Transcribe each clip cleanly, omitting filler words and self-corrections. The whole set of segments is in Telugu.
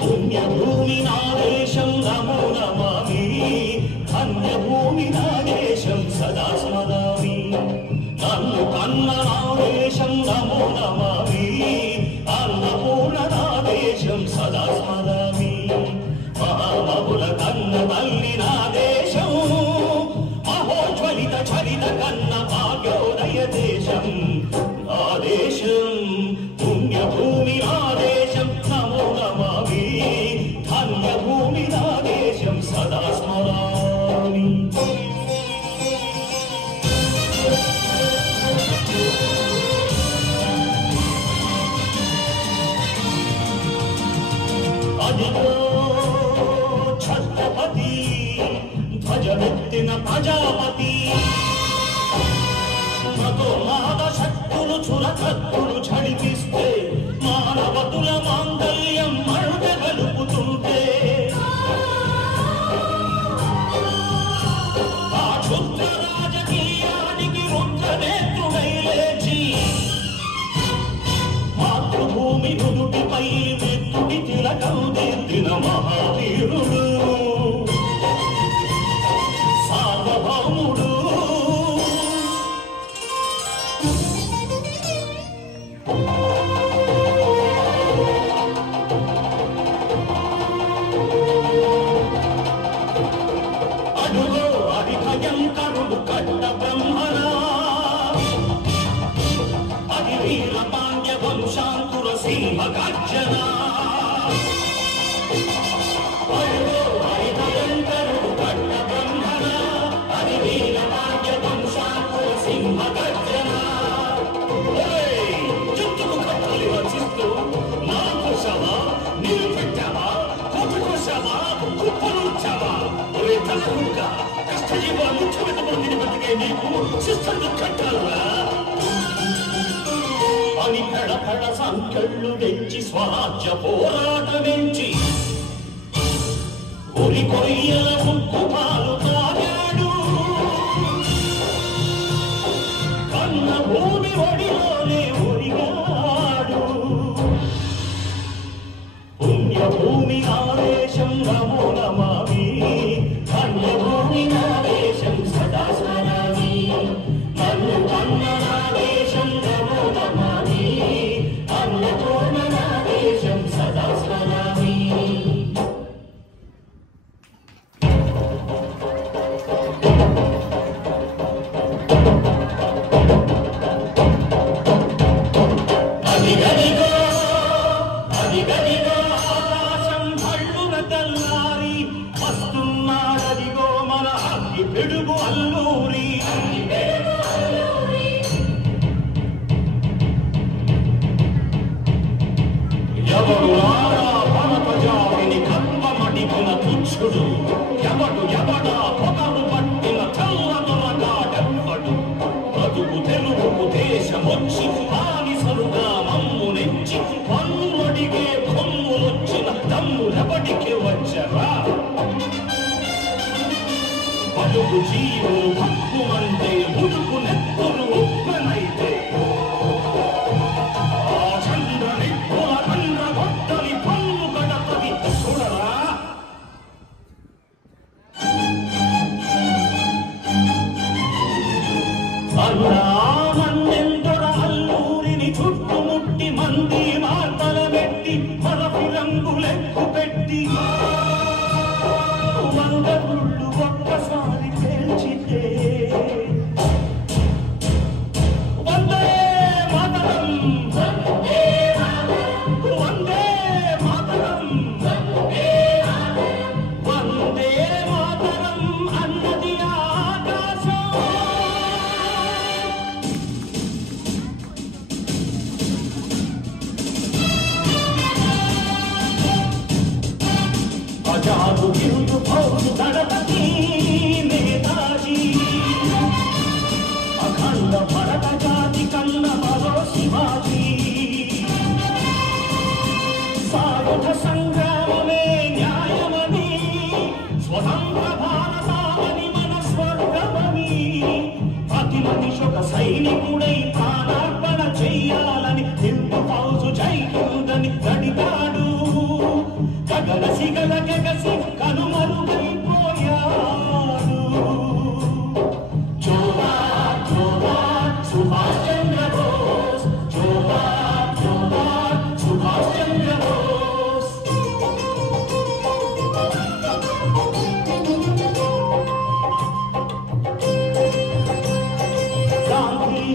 పుణ్యభూమి నా దేశం నమో నమామి ధన్యభూమి నా దేశం సదా స్మరామి నన్ను కన్న నా దేశం నమో నమామి అన్నపూర్ణ నా దేశం సదా స్మరామి మహామహుల కన్న తల్లి నా దేశం మహోజ్వలిత చరిత కన్న భాగ్యోదయ దేశం నా దేశం పుణ్యభూమి నా దేశం నమో నమామి ధన్యభూమి నా దేశం సదా స్మరామి అదిగో ఛత్రపతి ధ్వజమెత్తిన ప్రజాపతి మతోన్మాద శక్తులు చురకత్తులు ఝడిపిస్తే మానవతుల మాంగళ్యం మరుట గలుపుతుంటే ఆ క్షుద్ర రాజకీయానికి రుద్రనేత్రుడై లేచి మాతృభూమి నుదుటిపై నెత్తుడి తిలకం దిద్దిన మహావీరుడు సార్వభౌముడు అడుగో అది భయంకరుడు కట్ట బ్రహ్మణ అది వీర పాండ్య వంశాంకుర సింహ గర్జన అడుగో అది భయంకరుడు కట్ట బ్రహ్మణ అది వీర పాండ్య వంశాంకుర సింహ గర్జన చుట్టుకు కట్టలు రచిస్తూ నా కోసమా నిలుపెట్టావా కొట్టుకోసావా కుప్పలుంచావా ఒరే తలకుక్క కష్టజీవ ముఖ్యమైన మందిని బతికే నీకు శిస్తలు కట్టాలా అని పెడపెడ సంఖ్యళ్ళు తెచ్చి స్వరాజ్య పోరాటమెంచి కొరి కొరియల ముక్కు పాలు తాగాడు కన్న భూమి ఒడిలోనే ఒడిగాడు పుణ్యభూమి నా దేశం నమో నమామి ధన్యభూమి నా దేశం సదా స్మరామి నన్ను కన్న నా దేశం నమో నమామి అన్నపూర్ణ నా దేశం సదా స్మరామి అదిగదిగో అదిగదిగో ఆకాశం భళ్ళున తెల్లారి వస్తున్నాడదిగో మన అగ్గి పిడుగు అల్లూరి ఎవడు రారా పనపజావిని కప్పమడిగిన తుచ్చుడు ఎవడు ఎవడా పొగరు పట్టిన తెల్లదొరగాడెవ్వడు బతుకు తెలుగు దేశమొచ్చి బానిసలుగా మమ్ము నెచ్చి పన్నుడిగే కొమ్ములొచ్చిన దమ్ములెవడికి వచ్చరా బతుకు జీవులు హక్కుమంటే ఉడుకు నెత్తులు ఉప్పెనైతే ఆ చంద్రని పులకండ్ర గొట్టలి పన్ను గడపది చూడరా అన్నామన్నెందొర అల్లూరిని చుట్టుముట్టి మంది మార్తల పెట్టి మరపి రంగులెక్కు పెట్టి వంద గుళ్ళు ఒక్కసారి పేల్చితే వందే మాతరం వందే మాతరం వందే మాతరం అన్నది ఆకాశం అజాదు బిరుదు పౌరు దళపతి నేతాజీ అఖండ భరత జాతి కన్న మరో శివాజీ సాయుధ సంగ్రామమే న్యాయమని స్వతంత్ర భారతావని మన స్వర్గమని ప్రతి మనిషి ఒక సైనికుడై ప్రాణార్పణ చెయ్యాలని హిందూ ఫౌజు జై హిందని గడిపాడు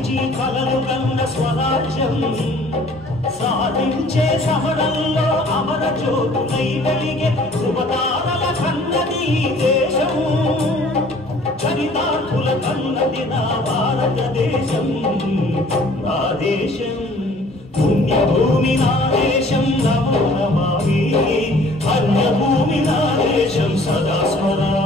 గాంధీజీ కలలు కన్న స్వరాజ్యం సాధించే సమరంలో అమర జ్యోతులై వెలిగే శుభతారల కన్నది దేశం చరితార్థుల కన్నది నా భారతదేశం నా దేశం పుణ్యభూమి నా దేశం నమో నమామి అన్యభూమి నా దేశం సదా స్మరా